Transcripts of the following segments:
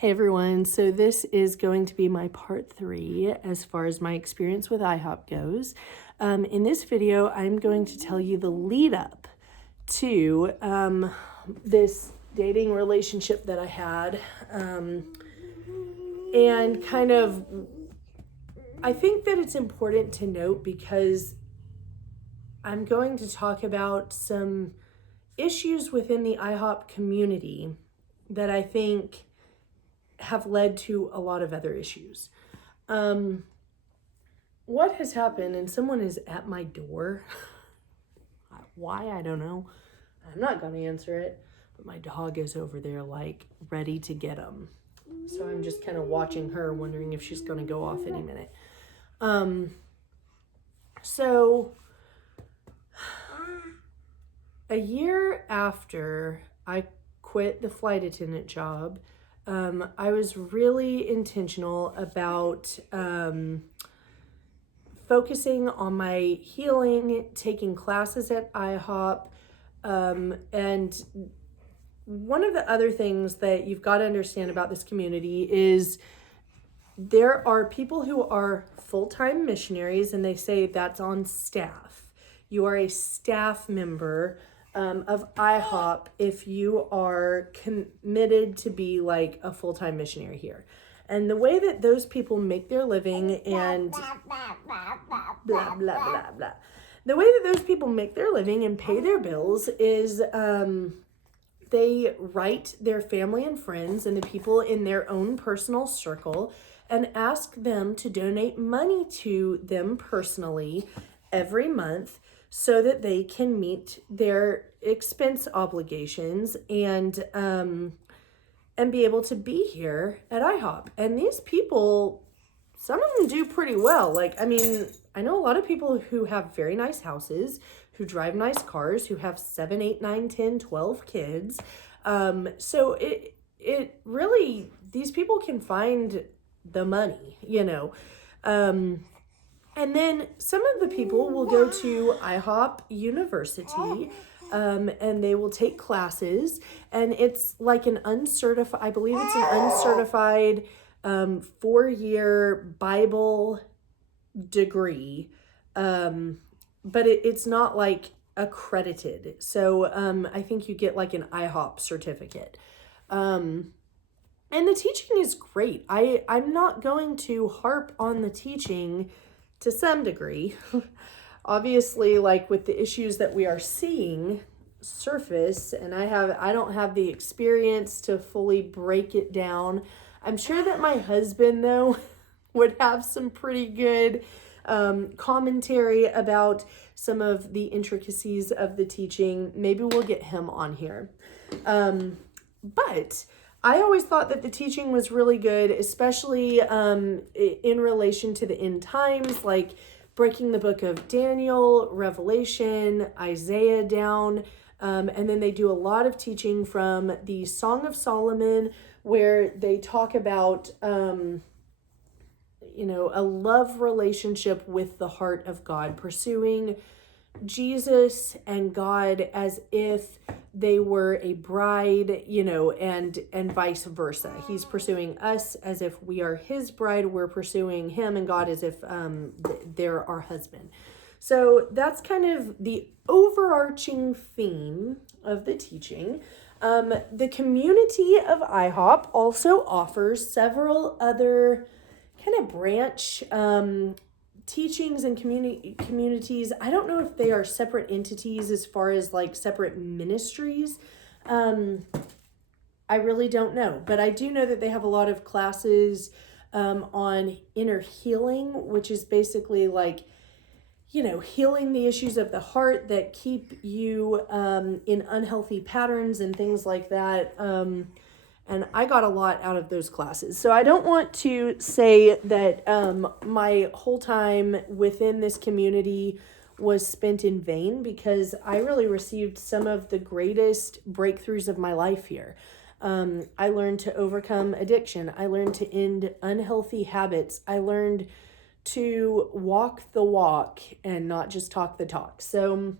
Hey everyone, so this is going to be my part 3 as far as my experience with IHOP goes. In this video, I'm going to tell you the lead up to this dating relationship that I had, and kind of, I think that it's important to note because I'm going to talk about some issues within the IHOP community that I think have led to a lot of other issues. What has happened, and someone is at my door. Why, I don't know. I'm not going to answer it, but my dog is over there like ready to get him. So I'm just kind of watching her, wondering if she's going to go off any minute. So a year after I quit the flight attendant job, I was really intentional about focusing on my healing, taking classes at IHOP, and one of the other things that you've got to understand about this community is there are people who are full-time missionaries, and they say that's on staff. You are a staff member of IHOP if you are committed to be like a full-time missionary here. And the way that those people make their living and blah, blah, blah, blah. The way that those people make their living and pay their bills is they write their family and friends and the people in their own personal circle and ask them to donate money to them personally every month so that they can meet their expense obligations and be able to be here at IHOP. And these people, some of them do pretty well. Like, I mean, I know a lot of people who have very nice houses, who drive nice cars, who have 7, 8, 9, 10, 12 kids. So it really, these people can find the money, you know. And then some of the people will go to IHOP University, and they will take classes, and it's like an uncertified, I believe it's an uncertified 4-year Bible degree, but it's not like accredited. So I think you get like an IHOP certificate. And the teaching is great. I'm not going to harp on the teaching to some degree. Obviously, like with the issues that we are seeing surface, and I don't have the experience to fully break it down. I'm sure that my husband, though, would have some pretty good commentary about some of the intricacies of the teaching. Maybe we'll get him on here. But I always thought that the teaching was really good, especially in relation to the end times, like breaking the book of Daniel, Revelation, Isaiah down. And then they do a lot of teaching from the Song of Solomon, where they talk about, a love relationship with the heart of God, pursuing Jesus and God as if they were a bride, and vice versa. He's pursuing us as if we are his bride. We're pursuing him and God as if they're our husband. So that's kind of the overarching theme of the teaching. The community of IHOP also offers several other kind of branch teachings and communities. I don't know if they are separate entities as far as like separate ministries. I really don't know, but I do know that they have a lot of classes on inner healing, which is basically like, healing the issues of the heart that keep you in unhealthy patterns and things like that. And I got a lot out of those classes. So I don't want to say that my whole time within this community was spent in vain, because I really received some of the greatest breakthroughs of my life here. I learned to overcome addiction. I learned to end unhealthy habits. I learned to walk the walk and not just talk the talk. So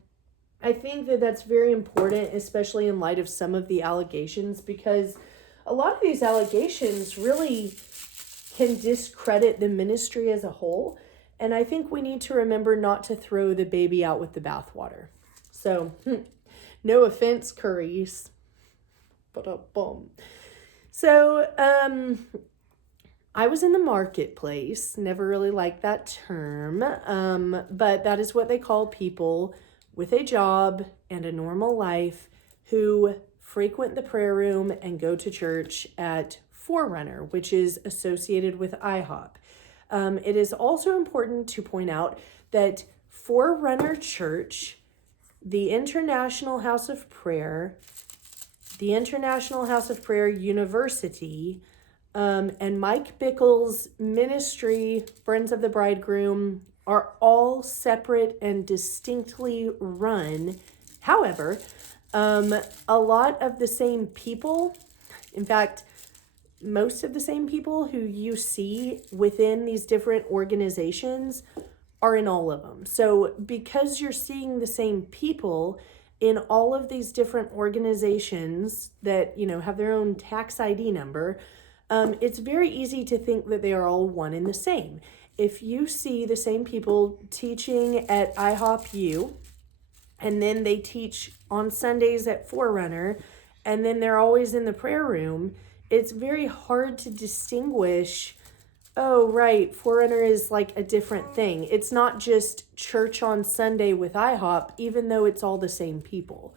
I think that that's very important, especially in light of some of the allegations, because a lot of these allegations really can discredit the ministry as a whole. And I think we need to remember not to throw the baby out with the bathwater. So, no offense, Curries. Ba-da-bum. So, I was in the marketplace. Never really liked that term. But that is what they call people with a job and a normal life who frequent the prayer room and go to church at Forerunner, which is associated with IHOP. It is also important to point out that Forerunner Church, the International House of Prayer, the International House of Prayer University, and Mike Bickle's ministry, Friends of the Bridegroom, are all separate and distinctly run. However, a lot of the same people, in fact, most of the same people who you see within these different organizations are in all of them. So because you're seeing the same people in all of these different organizations that, have their own tax ID number, it's very easy to think that they are all one and the same. If you see the same people teaching at IHOP U, and then they teach on Sundays at Forerunner, and then they're always in the prayer room, it's very hard to distinguish, oh, right, Forerunner is like a different thing. It's not just church on Sunday with IHOP, even though it's all the same people.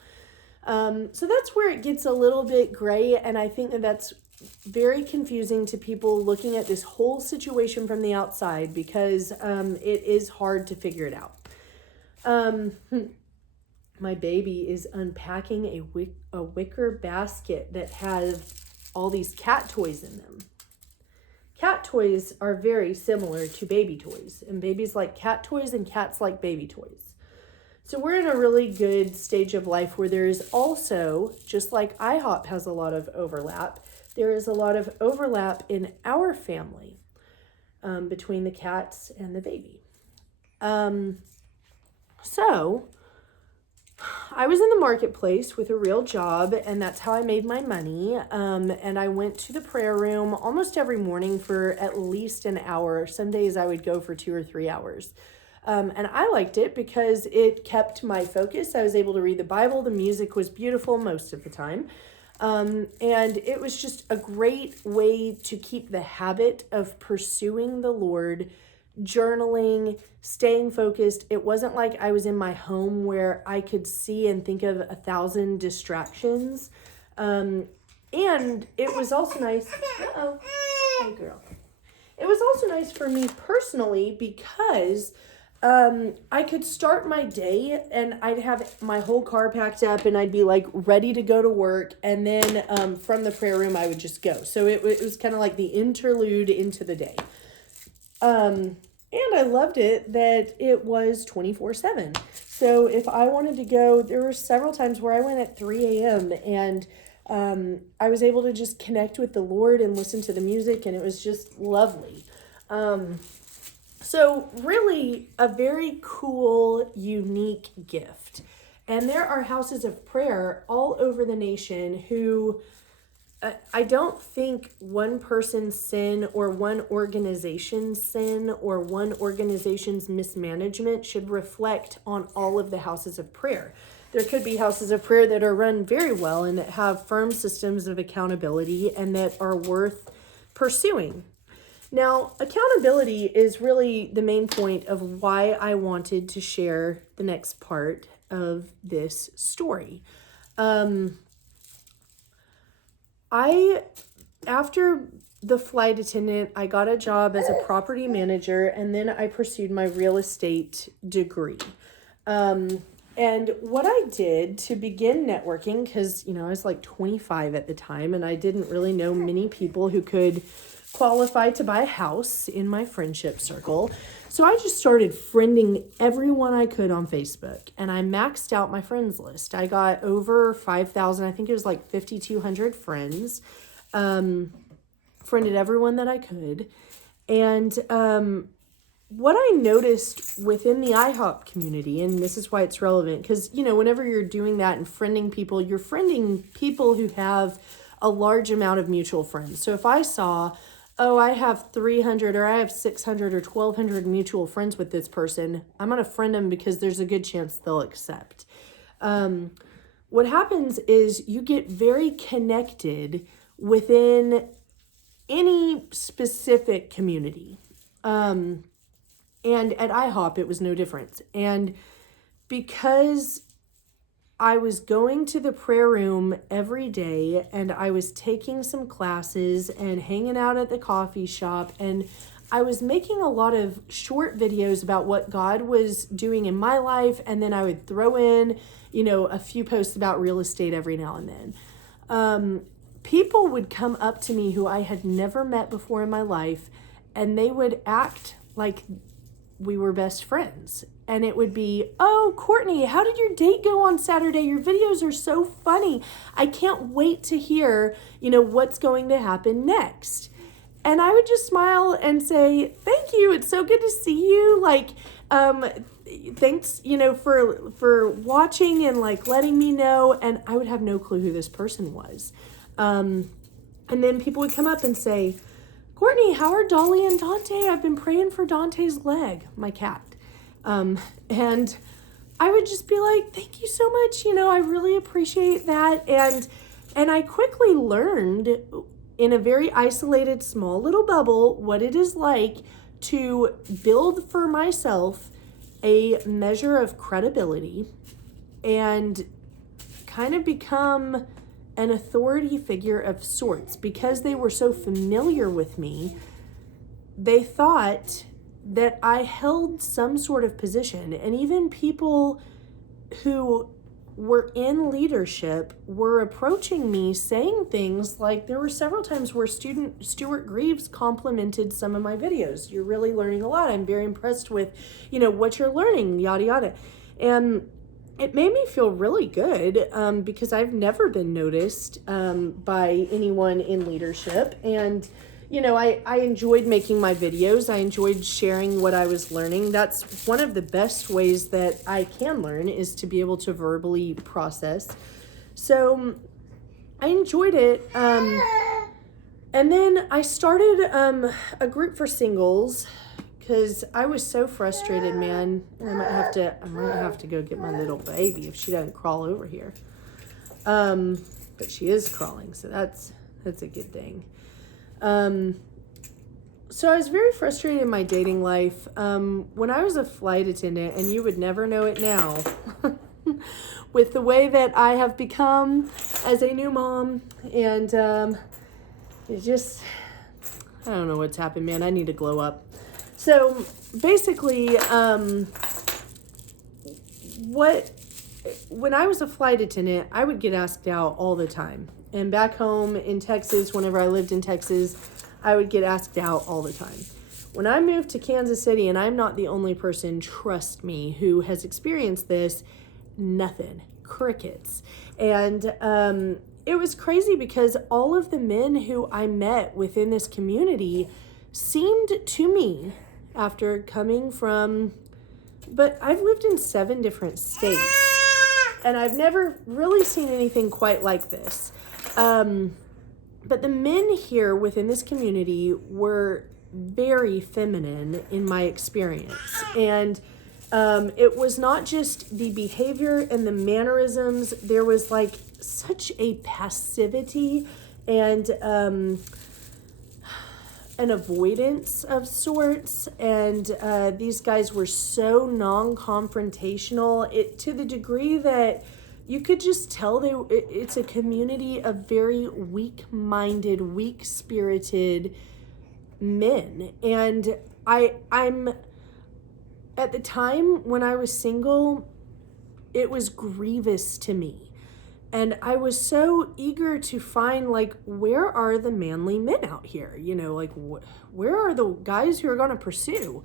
So that's where it gets a little bit gray, and I think that that's very confusing to people looking at this whole situation from the outside, because it is hard to figure it out. My baby is unpacking a wicker basket that has all these cat toys in them. Cat toys are very similar to baby toys, and babies like cat toys and cats like baby toys. So we're in a really good stage of life where there is also, just like IHOP has a lot of overlap, there is a lot of overlap in our family between the cats and the baby. So I was in the marketplace with a real job, and that's how I made my money. And I went to the prayer room almost every morning for at least an hour. Some days I would go for 2 or 3 hours. And I liked it because it kept my focus. I was able to read the Bible. The music was beautiful most of the time. And it was just a great way to keep the habit of pursuing the Lord, journaling, staying focused. It wasn't like I was in my home where I could see and think of 1,000 distractions. And it was also nice. Uh-oh. Hey, girl. It was also nice for me personally because I could start my day and I'd have my whole car packed up and I'd be like ready to go to work. And then from the prayer room, I would just go. So it was kind of like the interlude into the day. And I loved it that it was 24/7. So if I wanted to go, there were several times where I went at 3 a.m. and I was able to just connect with the Lord and listen to the music, and it was just lovely. So really a very cool, unique gift. And there are houses of prayer all over the nation who I don't think one person's sin or one organization's sin or one organization's mismanagement should reflect on all of the houses of prayer. There could be houses of prayer that are run very well and that have firm systems of accountability and that are worth pursuing. Now, accountability is really the main point of why I wanted to share the next part of this story. After the flight attendant, I got a job as a property manager, and then I pursued my real estate degree. And what I did to begin networking, because, I was like 25 at the time, and I didn't really know many people who could qualify to buy a house in my friendship circle. So I just started friending everyone I could on Facebook, and I maxed out my friends list. I got over 5,000, I think it was like 5,200 friends, friended everyone that I could. And what I noticed within the IHOP community, and this is why it's relevant, because, whenever you're doing that and friending people, you're friending people who have a large amount of mutual friends. So if I saw, oh, I have 300 or I have 600 or 1,200 mutual friends with this person, I'm going to friend them because there's a good chance they'll accept. What happens is you get very connected within any specific community. And at IHOP, it was no different. And because I was going to the prayer room every day and I was taking some classes and hanging out at the coffee shop, and I was making a lot of short videos about what God was doing in my life. And then I would throw in, a few posts about real estate every now and then. People would come up to me who I had never met before in my life, and they would act like we were best friends. And it would be, oh, Courtney, how did your date go on Saturday? Your videos are so funny. I can't wait to hear, what's going to happen next. And I would just smile and say, thank you. It's so good to see you. Thanks, for watching and letting me know. And I would have no clue who this person was. And then people would come up and say, Courtney, how are Dolly and Dante? I've been praying for Dante's leg, my cat. And I would just be like, thank you so much. I really appreciate that. And I quickly learned in a very isolated, small little bubble, what it is like to build for myself a measure of credibility and kind of become an authority figure of sorts. Because they were so familiar with me, they thought that I held some sort of position. And even people who were in leadership were approaching me saying things like, there were several times where Stuart Greaves complimented some of my videos. You're really learning a lot. I'm very impressed with, what you're learning, yada, yada. And it made me feel really good because I've never been noticed by anyone in leadership. And I enjoyed making my videos. I enjoyed sharing what I was learning. That's one of the best ways that I can learn, is to be able to verbally process. So I enjoyed it. And then I started a group for singles because I was so frustrated, man. I might have to go get my little baby if she doesn't crawl over here. But she is crawling, so that's a good thing. So I was very frustrated in my dating life. When I was a flight attendant, and you would never know it now, with the way that I have become as a new mom, and it just, I don't know what's happened, man. I need to glow up. So basically, when I was a flight attendant, I would get asked out all the time. And back home in Texas, whenever I lived in Texas, I would get asked out all the time. When I moved to Kansas City, and I'm not the only person, trust me, who has experienced this, nothing, crickets. And it was crazy because all of the men who I met within this community seemed to me, after coming from, but I've lived in 7 different states, and I've never really seen anything quite like this. But the men here within this community were very feminine in my experience. And it was not just the behavior and the mannerisms. There was such a passivity and an avoidance of sorts. And these guys were so non-confrontational, to the degree that you could just tell it's a community of very weak-minded, weak-spirited men. And I'm at the time when I was single, it was grievous to me. And I was so eager to find, where are the manly men out here? Where are the guys who are going to pursue?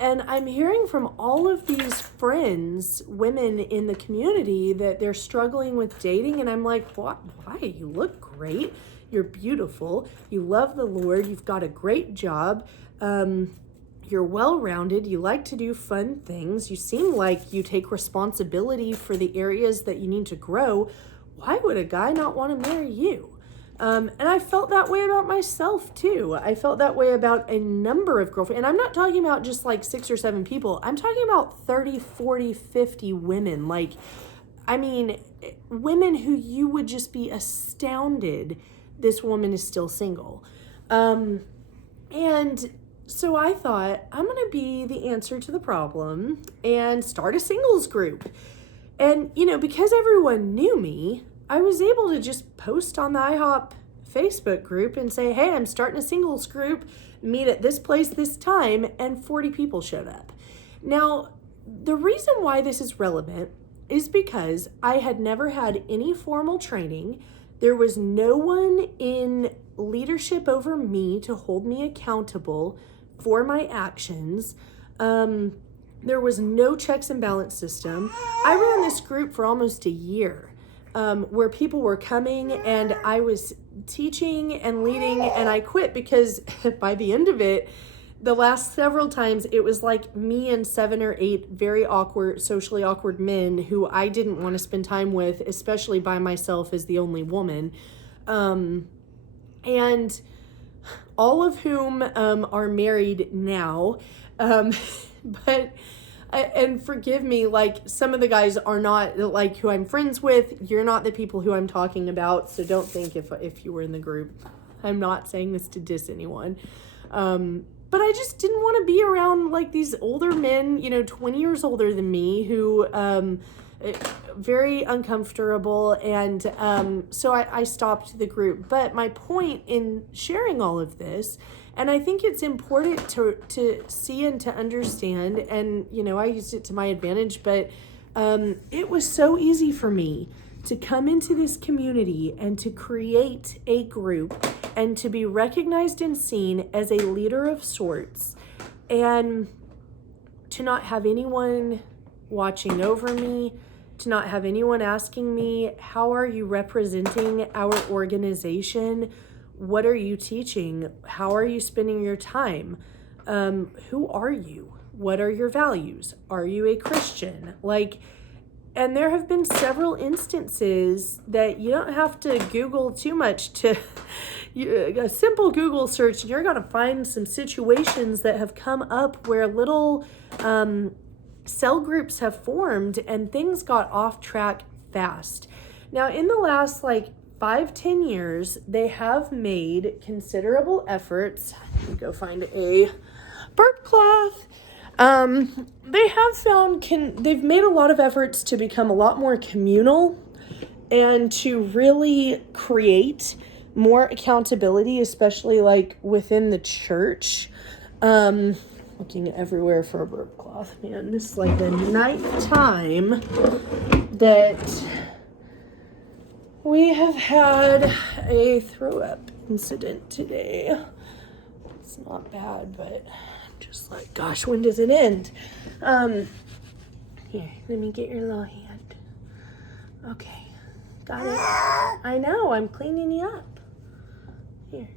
And I'm hearing from all of these friends, women in the community, that they're struggling with dating. And I'm like, why? You look great. You're beautiful. You love the Lord. You've got a great job. You're well-rounded. You like to do fun things. You seem like you take responsibility for the areas that you need to grow. Why would a guy not want to marry you? And I felt that way about myself too. I felt that way about a number of girlfriends. And I'm not talking about just like 6 or 7 people. I'm talking about 30, 40, 50 women. Like, I mean, women who you would just be astounded this woman is still single. And so I thought, I'm going to be the answer to the problem and start a singles group. And, because everyone knew me, I was able to just post on the IHOP Facebook group and say, hey, I'm starting a singles group, meet at this place this time, and 40 people showed up. Now, the reason why this is relevant is because I had never had any formal training. There was no one in leadership over me to hold me accountable for my actions. There was no checks and balance system. I ran this group for almost a year, where people were coming and I was teaching and leading, and I quit because by the end of it, the last several times, it was like me and 7 or 8 very awkward, socially awkward men who I didn't want to spend time with, especially by myself as the only woman. And all of whom are married now. But, and forgive me, like some of the guys are not like who I'm friends with. You're not the people who I'm talking about. So don't think if you were in the group, I'm not saying this to diss anyone. But I just didn't want to be around like these older men, 20 years older than me who, very uncomfortable. And so I stopped the group. But my point in sharing all of this, and I think it's important to see and to understand, and, I used it to my advantage, but it was so easy for me to come into this community and to create a group and to be recognized and seen as a leader of sorts, and to not have anyone watching over me, to not have anyone asking me, how are you representing our organization? What are you teaching? How are you spending your time? Who are you? What are your values? Are you a Christian? And there have been several instances that you don't have to Google too much to, a simple Google search, and you're going to find some situations that have come up where little cell groups have formed and things got off track fast. Now, in the last 5-10 years, they have made considerable efforts. Let me go find a burp cloth. They have found they've made a lot of efforts to become a lot more communal and to really create more accountability, especially within the church. Looking everywhere for a burp cloth, man. This is the ninth time that we have had a throw up incident today. It's not bad, but just gosh, when does it end? Here, let me get your little hand. Okay, got it. I know, I'm cleaning you up. Here,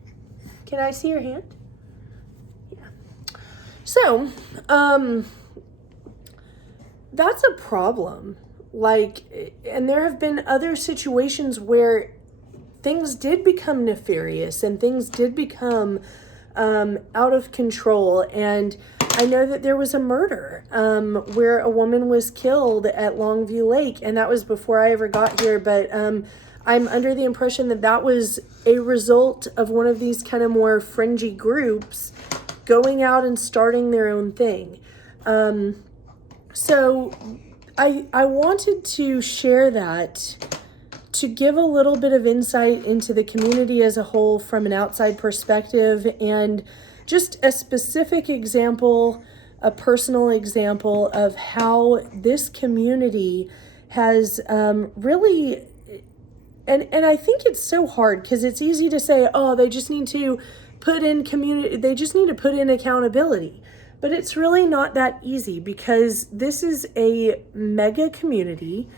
can I see your hand? Yeah. So, that's a problem. And there have been other situations where things did become nefarious and things did become out of control. And I know that there was a murder where a woman was killed at Longview Lake, and that was before I ever got here. But I'm under the impression that that was a result of one of these kind of more fringy groups going out and starting their own thing. So I wanted to share that to give a little bit of insight into the community as a whole from an outside perspective, and just a specific example, a personal example of how this community has really, and I think it's so hard because it's easy to say, oh, they just need to put in community, they just need to put in accountability. But it's really not that easy because this is a mega community.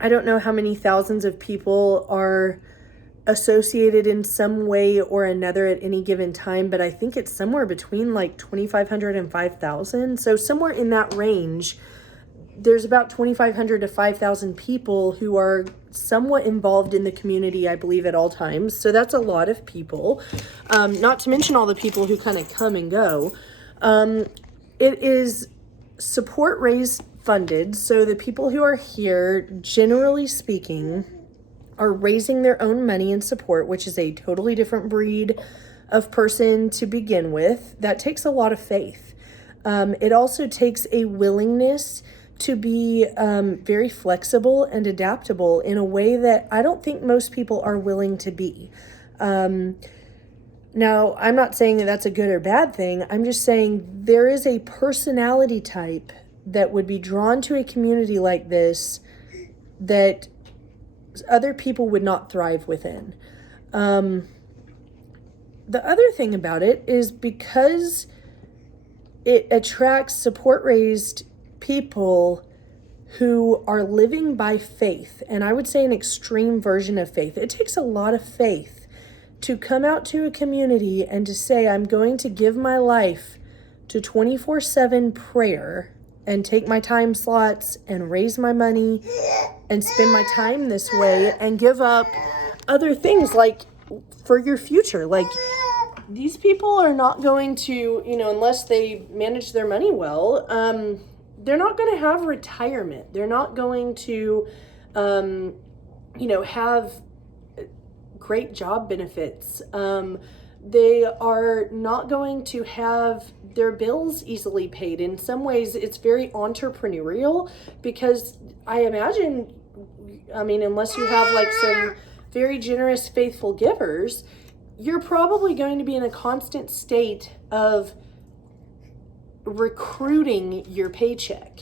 I don't know how many thousands of people are associated in some way or another at any given time, but I think it's somewhere between 2,500 and 5,000. So somewhere in that range, there's about 2,500 to 5,000 people who are somewhat involved in the community, I believe, at all times. So that's a lot of people, not to mention all the people who kind of come and go. It is support raised funded. So the people who are here, generally speaking, are raising their own money in support, which is a totally different breed of person to begin with. That takes a lot of faith. It also takes a willingness to be very flexible and adaptable in a way that I don't think most people are willing to be. Now, I'm not saying that that's a good or bad thing. I'm just saying there is a personality type that would be drawn to a community like this that other people would not thrive within. The other thing about it is because it attracts support-raised people who are living by faith, and I would say an extreme version of faith. It takes a lot of faith to come out to a community and to say, I'm going to give my life to 24/7 prayer and take my time slots and raise my money and spend my time this way and give up other things like for your future. Like, these people are not going to, unless they manage their money well, they're not going to have retirement. They're not going to, have great job benefits. They are not going to have their bills easily paid. In some ways, it's very entrepreneurial because I imagine, unless you have like some very generous, faithful givers, you're probably going to be in a constant state of recruiting your paycheck.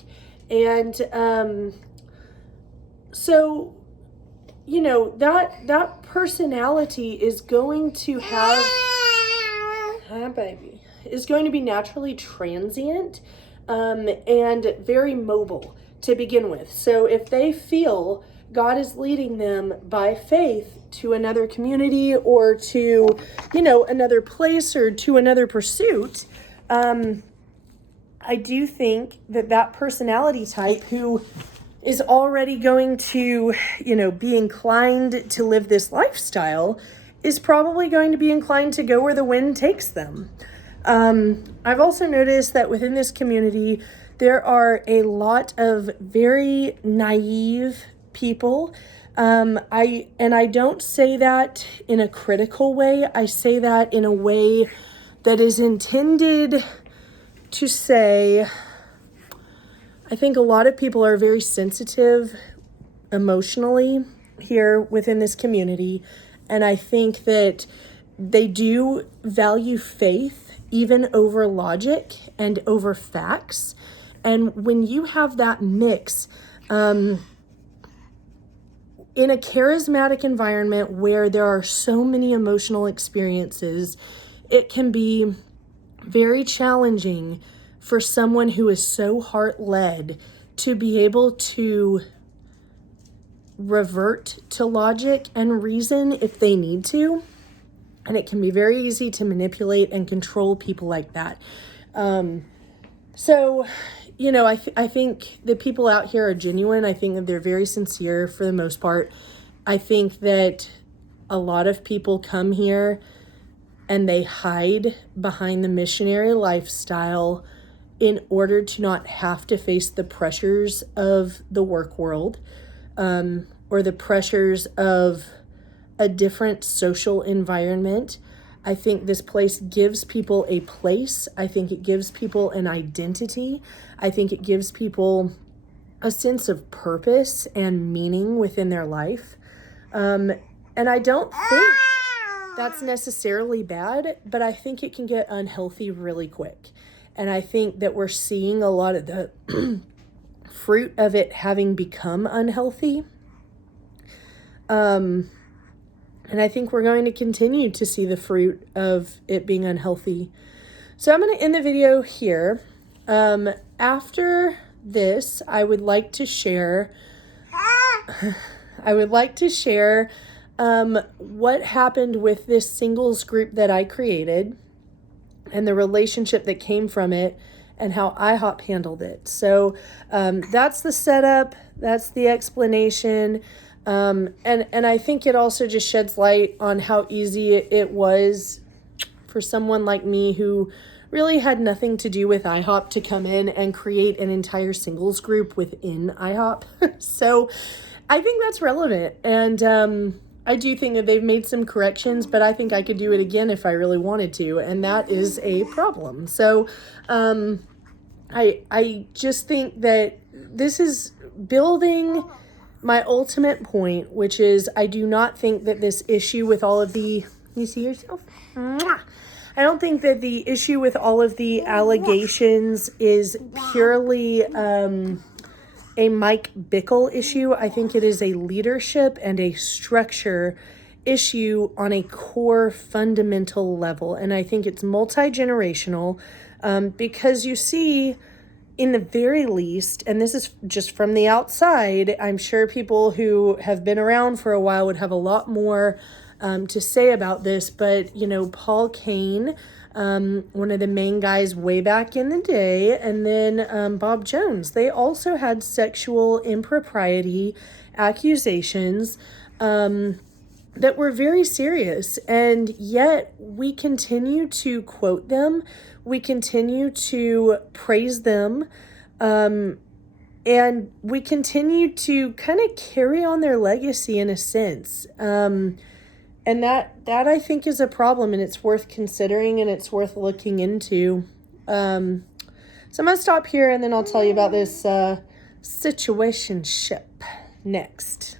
And so, that personality is going to have, is going to be naturally transient and very mobile to begin with. So if they feel God is leading them by faith to another community or to, another place or to another pursuit, I do think that personality type who is already going to, be inclined to live this lifestyle is probably going to be inclined to go where the wind takes them. I've also noticed that within this community, there are a lot of very naive people. I don't say that in a critical way. I say that in a way that is intended to say, I think a lot of people are very sensitive emotionally here within this community. And I think that they do value faith even over logic and over facts. And when you have that mix, in a charismatic environment where there are so many emotional experiences, it can be very challenging for someone who is so heart-led to be able to revert to logic and reason if they need to. And it can be very easy to manipulate and control people like that. So, I think the people out here are genuine. I think that they're very sincere for the most part. I think that a lot of people come here and they hide behind the missionary lifestyle in order to not have to face the pressures of the work world, or the pressures of a different social environment. I think this place gives people a place. I think it gives people an identity. I think it gives people a sense of purpose and meaning within their life. And I don't think that's necessarily bad, but I think it can get unhealthy really quick. And I think that we're seeing a lot of the fruit of it having become unhealthy. And I think we're going to continue to see the fruit of it being unhealthy. So I'm going to end the video here. After this, I would like to share what happened with this singles group that I created and the relationship that came from it and how IHOP handled it. So that's the setup, that's the explanation. And I think it also just sheds light on how easy it was for someone like me who really had nothing to do with IHOP to come in and create an entire singles group within IHOP. So I think that's relevant. And I do think that they've made some corrections, but I think I could do it again if I really wanted to. And that is a problem. So I just think that this is building my ultimate point, which is I do not think that this issue with all of the, you see yourself? Mwah! I don't think that the issue with all of the allegations is purely a Mike Bickle issue. I think it is a leadership and a structure issue on a core fundamental level. And I think it's multi-generational because you see, in the very least, and this is just from the outside, I'm sure people who have been around for a while would have a lot more to say about this, but, you know, Paul Kane, one of the main guys way back in the day, and then Bob Jones, they also had sexual impropriety accusations that were very serious, and yet we continue to quote them, we continue to praise them, and we continue to kind of carry on their legacy in a sense. And that I think is a problem, and it's worth considering, and it's worth looking into. So I'm going to stop here, and then I'll tell you about this situationship next.